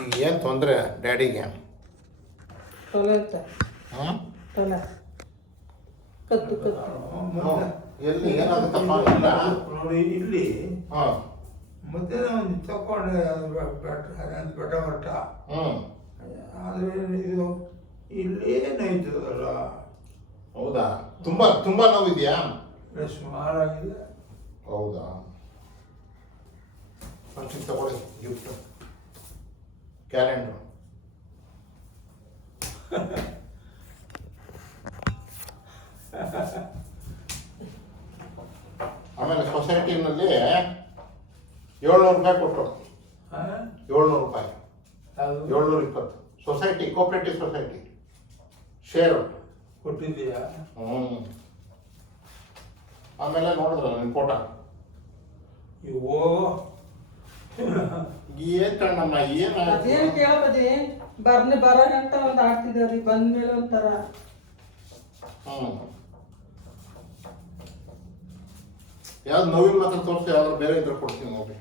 ಈಗ ಏನು ತೊಂದರೆ ಡ್ಯಾಡಿಗೆ? ತೊಲೆ ಅಂತ ಹಾಂ ತೊಲೆ ಕತ್ತು ಎಲ್ಲಿ ಏನಾಗುತ್ತಪ್ಪ? ಇಲ್ಲ ನೋಡಿ ಇಲ್ಲಿ ಹಾಂ ಮತ್ತೆ ಒಂದು ತಗೊಂಡೆ ಬೆಟ್ಟ ಬೆಟ್ಟ ಹ್ಞೂ ಆದರೆ ಇದು ಇಲ್ಲಿ ನೋಯ್ತದಲ್ಲ. ಹೌದಾ? ತುಂಬ ತುಂಬ ನೋವಿದೆಯಾ? ಸುಮಾರಾಗಿದೆ. ಹೌದಾ? ಫಸ್ಟಿಗೆ ತಗೊಳ್ಳಿ ಗಿಫ್ಟ್ ಕ್ಯಾಲೆಂಡ್ರು. ಆಮೇಲೆ ಸೊಸೈಟಿನಲ್ಲಿ 700 ರೂಪಾಯಿ ಕೊಟ್ಟರು. 700 ರೂಪಾಯಿ, 720 ಸೊಸೈಟಿ, ಕೋಆಪರೇಟಿವ್ ಸೊಸೈಟಿ ಶೇರು ಕೊಟ್ಟಿದ್ದೀಯಾ? ಆಮೇಲೆ ನೋಡಿದ್ರಲ್ಲ ನಿಮ್ಮ ಫೋಟೋ. ಇವೋ ಏನು ಕಣ್ಣಮ್ಮ ಏನು ಅದೇನು ಕೇಳಪದಿ ಬರ ಅಂತ ಒಂದು ಆಡ್ತಿದ್ದಾರೆ ಬಂದ್ಮೇಲೆ ಒಂಥರ. ಯಾವ್ದು ನೋವಿನ ಮಾತ್ರ ತೋರಿಸಿ, ಯಾವ್ದಾರು ಬೇರೆ ಇದ್ರೆ ಕೊಡ್ತೀನಿ ನೋಡಿ.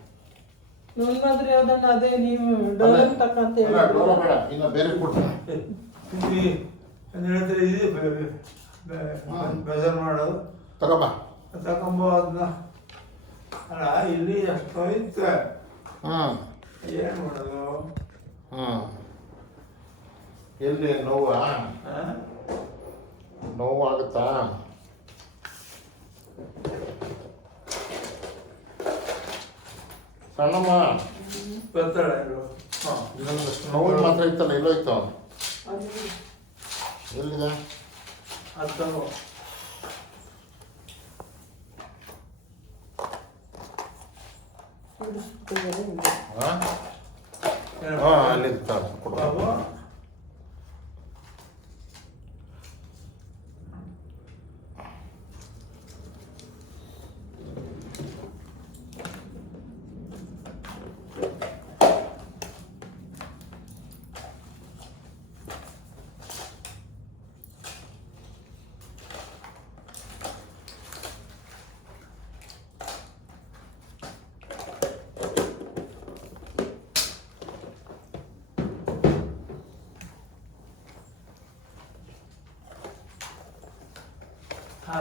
ನೋನ್ ಮಾತ್ರ ಯಾವ್ದನ್ನ ಅದೇ ನೀವು ಡೋಲನ್ ತಕ್ಕಂತ ಅಲ್ಲ, ಡೋಲೋ ಬೇಡ, ಇನ್ನು ಬೇರೆ ಕೊಡ್ತೀನಿ. ಅಂತ ಹೇಳಿದ್ರೆ ಇದು ಬೇಜಾರು ಮಾಡೋದು ತಗೋಬ ತಗೊಂಬ ಅದನ್ನ. ಅಲ್ಲ ಇಲ್ಲಿ ಎಷ್ಟು ಇತ್ತು, ಏನು ಮಾಡೋದು? ಎಲ್ಲಿ ನೋವಾ? ನೋವು ಆಗುತ್ತಾ? ಸಣ್ಣಮ್ಮ ಬರ್ತಾಳೆ ನೋವು ಮಾತ್ರ ಇತ್ತಲ್ಲ, ಎಲ್ಲೋ ಇತ್ತು? ಎಲ್ಲಿದೆ? ಅದು ತಗೋ. ಅಲ್ಲಿ ಬಾಬು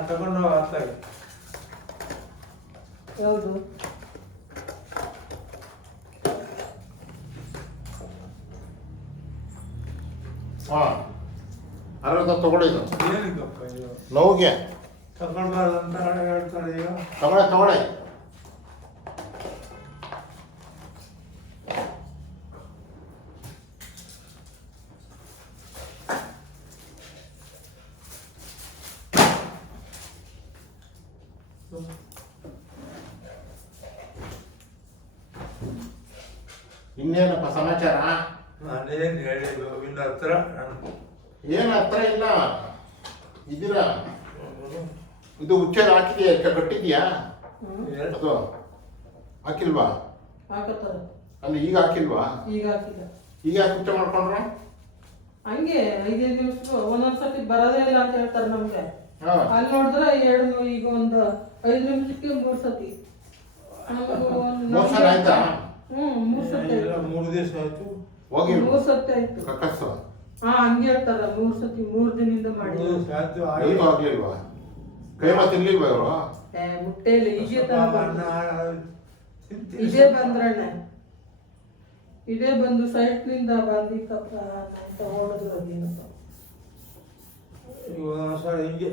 ತಗೊಂಡು ಆಗ್ತಾವೆ. ಯಾವುದು? ಅರ್ಧ ತಗೊಳ್ಳಿದು ಏನಕ್ಕಪ್ಪ ಇದು? ನೋವಿಗೆ ತಗೊಳ್ಬಾರ್ದು ಅಂತ ಹೇಳ್ತಾರೆ ಈಗ. ತಗೊಳ್ಳಿ. ಇನ್ನೇನಪ್ಪ ಸಮಾಚಾರ? ನಾನೇನು ಹೇಳಿ ಇನ್ನು ಹತ್ರ ಏನು ಹತ್ರ ಇಲ್ಲ ಇದ್ದೀರಾ? ಇದು ಉಚ್ಚರ ಹಾಕಿದೆಯಾ? ಕಟ್ಟಿದ್ಯಾ? ಅದು ಹಾಕಿಲ್ವಾ? ಹಾಕತ್ತಾರ. ಅಲ್ಲಿ ಈಗ ಹಾಕಿಲ್ವಾ? ಈಗ ಹಾಕಿದ. ಈಗ ಯಾಕೆ ಉಚ್ಚ ಮಾಡ್ಕೊಂಡ್ರೆ? ಹಂಗೆ 5-5 ನಿಮಿಷ ಒಂದೊಂದ್ಸತಿ ಬರೋದೇ ಇಲ್ಲ ಅಂತ ಹೇಳ್ತಾರೆ ನಮ್ಗೆ. ಅಲ್ಲಿ ನೋಡಿದ್ರೆ ಈಗ ಒಂದು 5 ನಿಮಿಷಕ್ಕೆ 3 ಸತಿ. 3 ಸಲ ಆಯ್ತಾ? 3 ಸತಿ ಆಯ್ತು. 3 ದಿವಸ ಆಯ್ತು ಹೋಗಿ 3 ಸತಿ ಆಯ್ತು. ಕಕ್ಕಸ್ಸು ಹಂಗೆ ಹೇಳ್ತಾರ 3 ಸತಿ 3 ದಿನದಿಂದ ಮಾಡಿ. 3 ದಿವಸ ಆಯ್ತು. ಏನೂ ಆಗ್ಲಿಲ್ವಾ? ಕೈ ಮಾತು ತಿನ್ಲಿಲ್ವಾ ಇವರು? ಮುಟ್ಟೆಯಲ್ಲಿ ಇದೇ ಬಂದ್ರಣ್ಣ, ಇದೇ ಬಂದು ಸೈಟ್ನಿಂದ ಬಂದಿತ್ತಪ್ಪ ಅಂತ ಓಡಿದ್ರು. ಅದೇನಪ್ಪ ಸಲ ಹಿಂಗೆ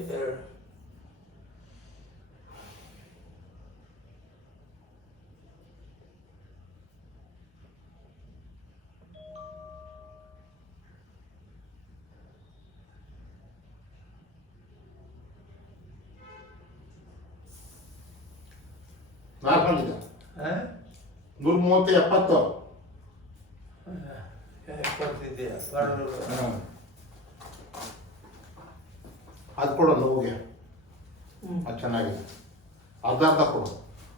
ನಾರ್ಮಲ್ ಇದೆ. 130, 70 ಕೊಡ್ತಿದ್ದೀಯ. ಅದು ಕೊಡು ನೋವಿಗೆ. ಅದು ಚೆನ್ನಾಗಿದೆ. ಅರ್ಧ ಕೊಡು.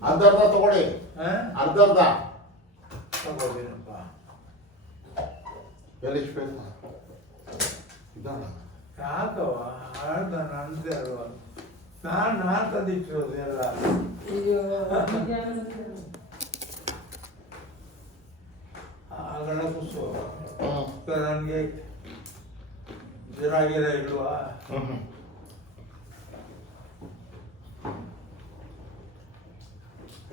ಅರ್ಧ ತಗೊಳ್ಳಿ. ಅರ್ಧ ತಗೋತೀನಪ್ಪ. ಎಲ್ಲಿ ಬೇಕು ಇದನ್ನ ಯಾಕವ ಅರ್ಧ ನಂದೇ ಅಲ್ವ? ನಾನು ತಂದಿಟ್ಟಿರೋದು ಎಲ್ಲ. ಆಗಲ್ಲ ಕುಸು ಹ್ಞೂ ನನಗೆ ಜ್ವರ ಗಿರ ಇಲ್ವಾ? ಹ್ಞೂ ಹ್ಞೂ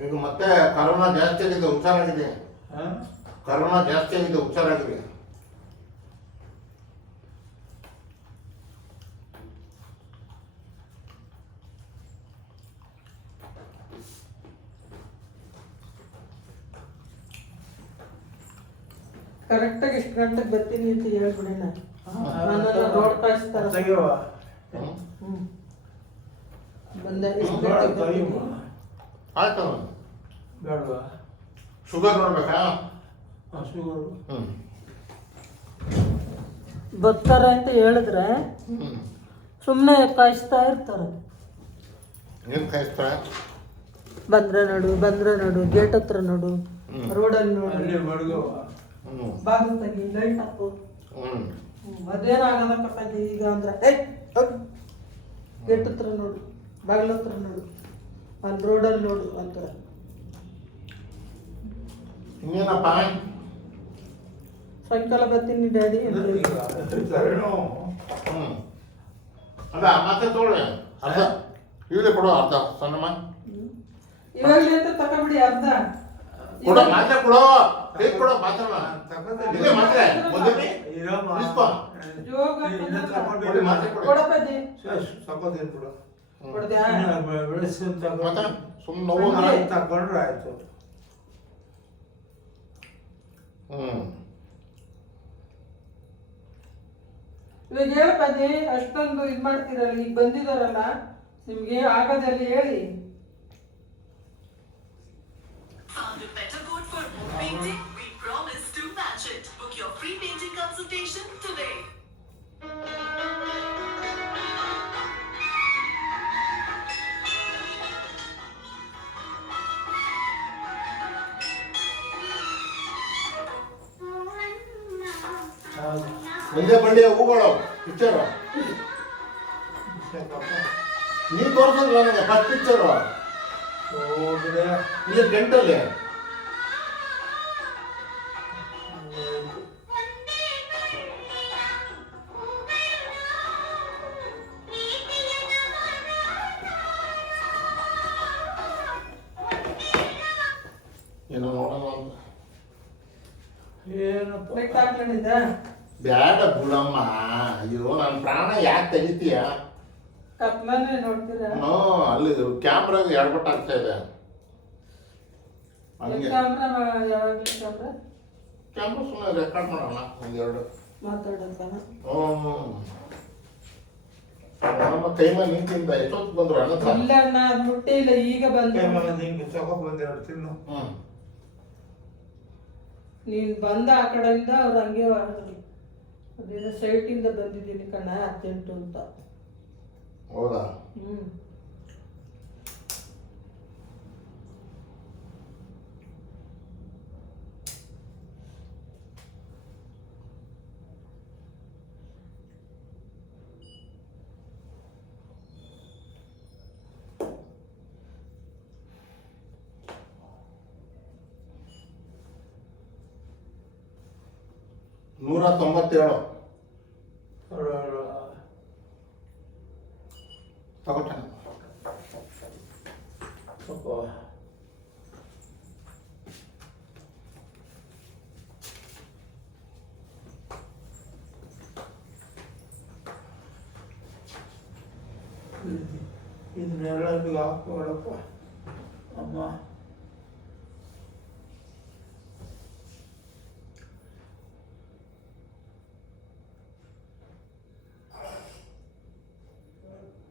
ಈಗ ಮತ್ತೆ ಕರೋನಾ ಜಾಸ್ತಿ ಆಗಿದೆ, ಹುಷಾರಾಗಿದೆ. ಹಾಂ ಕರೋನಾ ಜಾಸ್ತಿ ಆಗಿದೆ, ಹುಷಾರಾಗಿದೆ. ಕರೆಕ್ಟಾಗಿ ಇಷ್ಟು ಗಂಟೆಗೆ ಬರ್ತೀನಿ ಅಂತ ಹೇಳ್ಬಿಡಿ ನಾನು ರೋಡ್ ಕಾಯಿಸ್ತಾರ. ತೆಗಿಯವ್ವ. ಹ್ಞೂ ಬಂದೆ ಇಷ್ಟು ಬೇಡ, ಗಂಟೆಗೆ ತೆಗಿಯವ್ವ. ಬರ್ತೀನಿ. ಆಯ್ತು. ಬೇಡವಾ? ಶುಗರ್ ನೋಡ್ಬೇಕಾ? ಶುಗರು ಹ್ಞೂ ಬರ್ತಾರೆ ಅಂತ ಹೇಳಿದ್ರೆ ಹ್ಞೂ ಸುಮ್ಮನೆ ಕಾಯಿಸ್ತಾ ಇರ್ತಾರೆ. ಏನು ಕಾಯಿಸ್ತಾರೆ? ಬಂದ್ರೆ ನೋಡು ಗೇಟ್ ಹತ್ರ ನೋಡು, ರೋಡಲ್ಲಿ ನೋಡು, ಅಲ್ಲಿ ಬಡ್ಗವ್ವ. ಹ್ಞೂ ಬಾಗಿಲು ತೆಗಿ, ಲೈಟ್ ಹಾಕು. ಹ್ಞೂ ಅದೇನಾಗದಕ್ಕಪ್ಪ ಈಗ ಅಂದ್ರೆ ಗೇಟ್ ಹತ್ರ ನೋಡು, ಬಾಗಿಲ ಹತ್ರ ನೋಡು, ಅಲ್ಲಿ ರೋಡಲ್ಲಿ ನೋಡು ಅಂತಾರೆ. ಇನ್ನೇನಪ್ಪ? ಸಾಯಂಕಾಲ ಬರ್ತೀನಿ ಡ್ಯಾಡಿ ಅಂತ ಹೇಳಿ. ತಲೆನೋ. ಹ್ಞೂ ಅಲ್ಲ ಮತ್ತೆ ತೊಗೊಳ್ಳಿ ಅರ್ಧ ಇವರೇ ಕೊಡು, ಅರ್ಧ ಸಣ್ಣಮ್ಮ ಇವಾಗಲೇ ಅಂತ ತಗೊಬಿಡಿ ಅರ್ಧ. ಕೊಡು, ಮಾತ್ರೆ ಕೊಡು, ಕೈ ಕೊಡು, ಮಾತ್ರ ತಗೊಂಡೆ. ಇದೆ ಮಾತ್ರೆ ಮೊದಲೇ ಇರಮ್ಮ. ಇಸ್ಕೊ. ಯೋಗ ಇನ್ನ ತಗೊಂಡು ಕೊಡಿ, ಮಾತ್ರೆ ಕೊಡಿ. ಕೊಡಪ್ಪಾಜಿ ತಗೋತೀನಿ ಬಿಡು. ಕೊಡ್ದ್ಯಾ? ಬೆಳೆಸ್ಕೊಂತ ಮತ್ತೆ ಸುಮ್ಮನೆ ನೋವು ತಗೊಂಡ್ರೆ ಆಯ್ತು. ಹ್ಞೂ ಇವಾಗ ಹೇಳಪ್ಪಾಜಿ, ಅಷ್ಟೊಂದು ಇದು ಮಾಡ್ತೀರಲ್ಲ, ಈಗ ಬಂದಿದಾರಲ್ಲ ನಿಮ್ಗೆ ಆಗೋದಲ್ಲಿ ಹೇಳಿ. Found a better board for home painting? We promise to match it. Book your free painting consultation today. ಒಂದೇ ಬಂಡಿಯ ಹೂಗಳು ಪಿಕ್ಚರು ನೀನು ತೋರಿಸಿದ್ರಲ್ಲ ನನಗೆ ಫಸ್ಟ್ ಪಿಕ್ಚರು ಇಲ್ಲಿ ಟೆಂಟಲ್ಲಿ. ಏನೋ ನೋಡೋಣ ಅಂತ. ಏನಪ್ಪ ಲೈಟ್ ಹಾಕೊಂಡಿದ್ದ ಬ್ಯಾಡ ಬಿಡಮ್ಮ, ಅಯ್ಯೋ ನನ್ನ ಪ್ರಾಣ ಯಾಕೆ ತೆಗಿತೀಯ? ಕತ್ಲನೇ ನೋಡ್ತೀರಾ? ಅಲ್ಲಿ ಕ್ಯಾಮ್ರಾಗ ಎಡಪಟ್ಟು ಆಗ್ತಾ ಇದೆ. ಹಂಗೆ ಕ್ಯಾಮ್ರಾ ಯಾವಾಗಲೂ ಕ್ಯಾಮ್ರಾ ಕ್ಯಾಮ್ರಾ ಸುಮ್ಮನೆ ರೆಕಾರ್ಡ್ ಮಾಡೋಣ ಒಂದೆರಡು. ಮಾತಾಡೋದನ. ನಮ್ಮ ಕೈ ಮೇಲೆ ನಿಂತಿಂದ ಎಷ್ಟೊತ್ತು ಬಂದ್ರು ಅನ್ನ ಸಾರು. ಇಲ್ಲ ಅಣ್ಣ, ಅದು ಮುಟ್ಟೆ ಇಲ್ಲ, ಈಗ ಬಂದ. ಹಿಂಗೆ ತಗೋ ಬಂದಿರೋ ತಿನ್ನು. ನೀನ್ ಬಂದ ಆ ಕಡೆಯಿಂದ ಅವ್ರು ಹಂಗೆ ಮಾಡಿದ್ರು. ಅದೇನೋ ಸೈಟಿಂದ ಬಂದಿದ್ದೀನಿ ಕಣ, ಅರ್ಜೆಂಟು ಅಂತ. ಹೌದಾ? ಹ್ಮ್ ನೂರ 97 ತಗೋತಾನೆ. ಇದನ್ನೆಲ್ಲ ಹಾಕೋಳಪ್ಪ ಅಮ್ಮ.